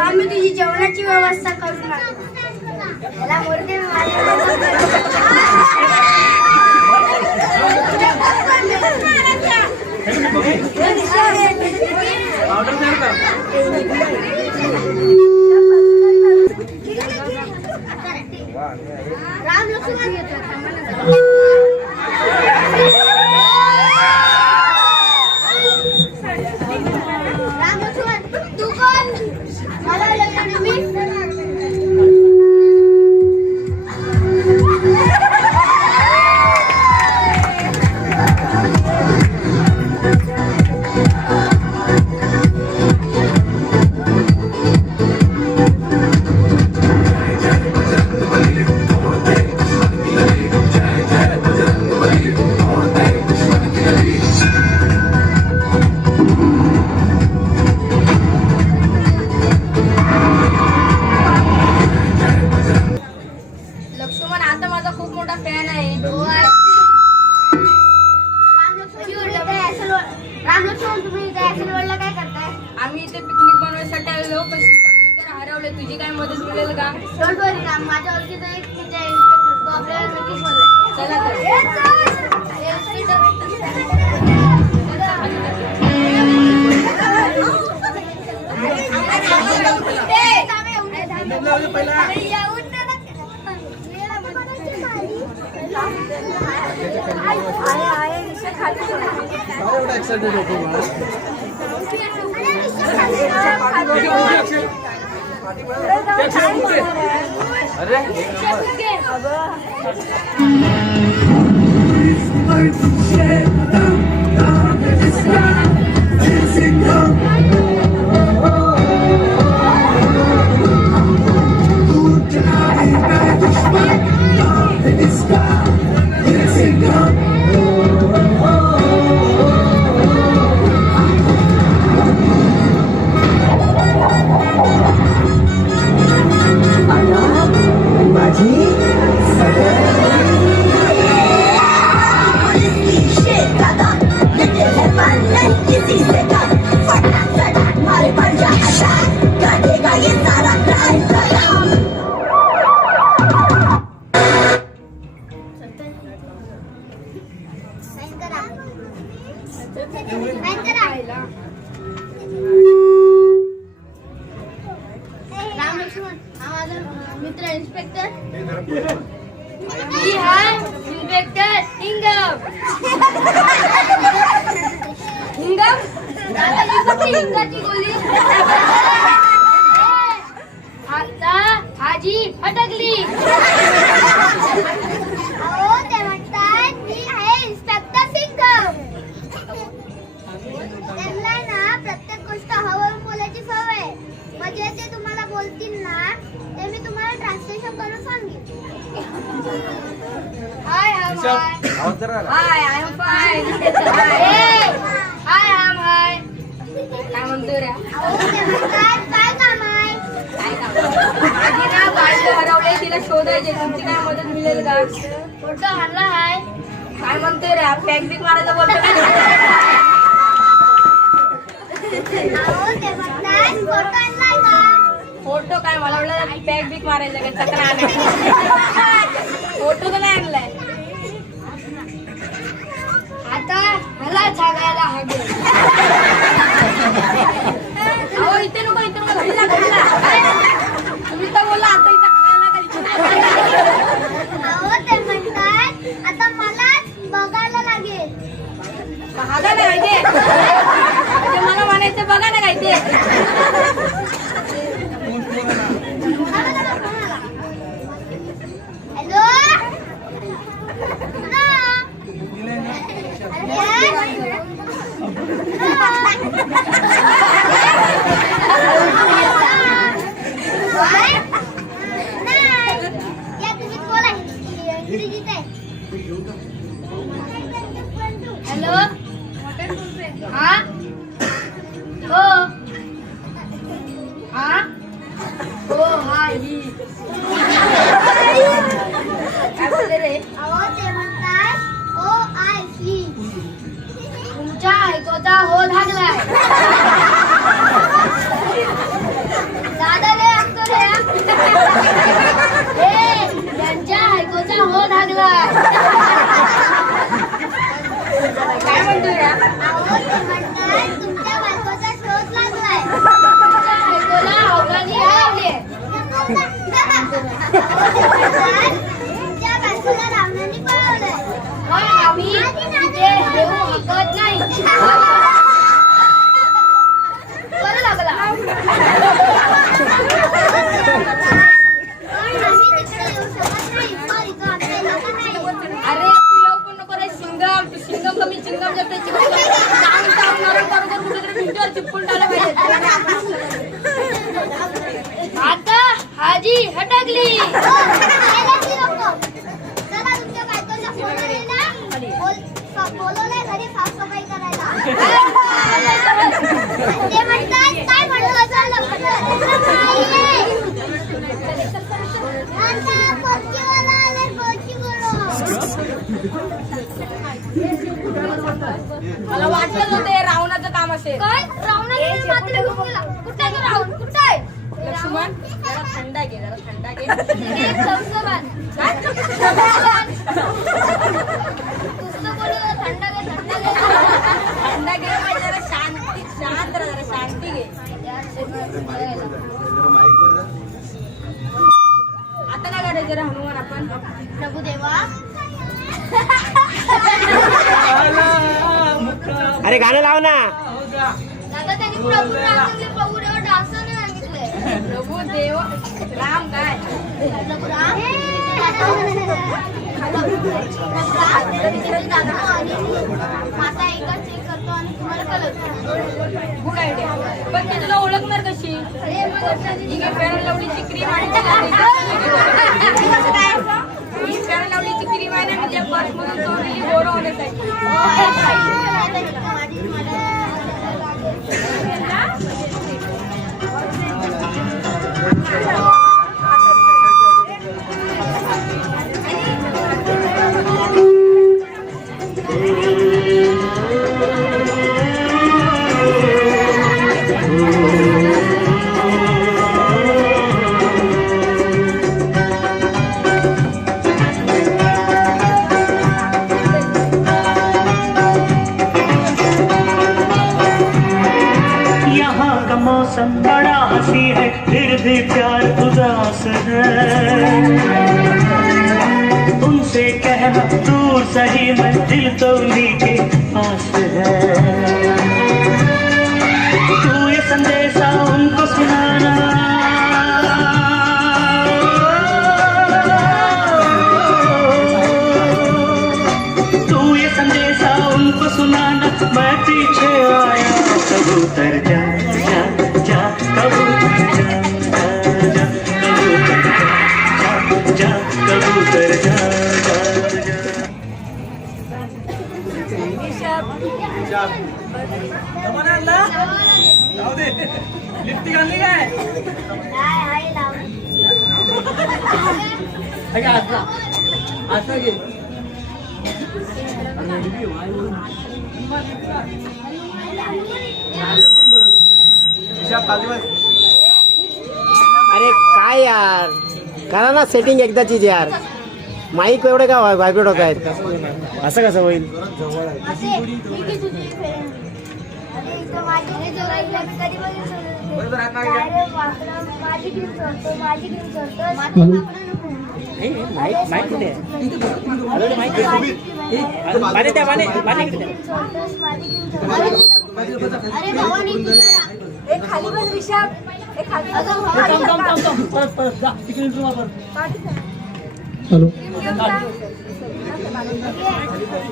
आम्ही तुझी जेवणाची व्यवस्था करू राम लक्ष्मण तू कोण मला लक्ष्मण आता माझा खूप मोठा फॅन आहे. राम लक्ष्मण तुम्ही इथे ऍक्शन वर्ल्डला काय करताय? आम्ही इथे पिकनिक बनवायसाठी आलो, पण सीता कुठेतरी हरवले. तुझी काय मदत मिळेल का? डोंट वरी राम, माझ्या ओळखीचा एक तुझ्या इन्स्पेक्टर तो आपल्याला नक्कीच बोलला. चला राम लक्ष्मण हा माझा मित्र इन्स्पेक्टर. इन्स्पेक्टर हिंगम. हिंगम हिंगाची गोली आता आजी अटकली. अहो ते म्हणतात मी आहे इन्स्पेक्टर सिंगम. त्यांना ना प्रत्येक गोष्ट हळूहळू बोलायची सवय. म्हणजे ते तुम्हाला बोलतील ना ते मी तुम्हाला ट्रान्सलेशन करून सांगेन. Hi I am fine. Hi I am hi. काय म्हणतो रे? काय काम आहे? काय काम? आधी ना बाळी हरवले, तिला शोधायचे. तुमची काय मदत मिळेल का? फोटो आणला आहे. काय म्हणतोय रे? पॅक बिक मारायचं बोलतो का? फोटो काय मला वाटलं पॅक बिक मारायचं काय चक्र आणायचं. फोटो तर नाही आणलाय. आता मला जागायला हवे. अहो इथे नको इथे नको घरी घडला तुम्ही तर बोलला आता इथे हागायला. अहो ते म्हणतात आता मलाच बघायला लागेल. हागायला पाहिजे मला म्हणायचं बघा ना काय ते. हॅलो हॅलो हा शोध हागलाय. दादा लय असतो रे. त्यांच्या ऐकोचा हो धागलाय. काय म्हणतो रे? तुमच्या बायकोचा शोध लागलाय. तुमच्या ऐकोला अवघानी हरवली. तुमच्या बायकोला रावणाने पळवलंय. पण आम्ही तिथे येऊ शकत नाही. बरं लागला. अरे तू येऊ पण नको रे सिंगम. तू सिंगम कमी चिंगम जर त्याची कुठेतरी भिंतीवर चिपकून टाकलं पाहिजे. आता हाजी हटकली. चला तुमच्या बायकोला बोलवलंय ना. बोलवलंय घरी साफसफाई करायला. ते म्हणतात काय म्हणलं चाललं. मला वाटलं नव्हतं हे रावणाचं काम असेल. काय रावणाने मात्र घेऊन गेला. कुठे आहे रावण? कुठे आहे लक्ष्मण? जरा थंडा घे, जरा थंडा घे. संसबान काय नुसतं बोलू. थंडा घे, थंडा घे, थंडा घे. जरा शांती, शांत राहा, जरा शांती घे. आता काय करायचं रे हनुमान आपण? प्रभुदेवा अरे गाणं लाव ना. दादा त्यांनी प्रभुदेवा डान्स नाही सांगितलंय. प्रभुदेव राम काय प्रभू राम माता एकदा चेक करतो आणि तुम्हाला कळवतो. Good idea. पण मी तुला ओळखणार कशी? ठीक आहे फेअर लवलीची क्रीम आणि फेअर लवलीची क्रीम आहे ना म्हणजे पर्समधून चोरलेली गोरं होण्यासाठी. मौसम बड़ा हंसी है फिर भी प्यार उदास है. उनसे कहना दूर सही मैं दिल तो उन्हीं के पास है. तू ये संदेशा उनको सुनाना. तू ये संदेशा उनको सुनाना. मैं पीछे आया कबूतर जा जा कबूतर जा कबूतर जा. लिफ्टी घालली काय असं घे. अरे काय यार करा ना सेटिंग एकदाचीच यार. माईक एवढे का व्हायब्रेट होत आहेत. असं कसं होईल? माईक कुठे खाली बस ऋषभ. हॅलो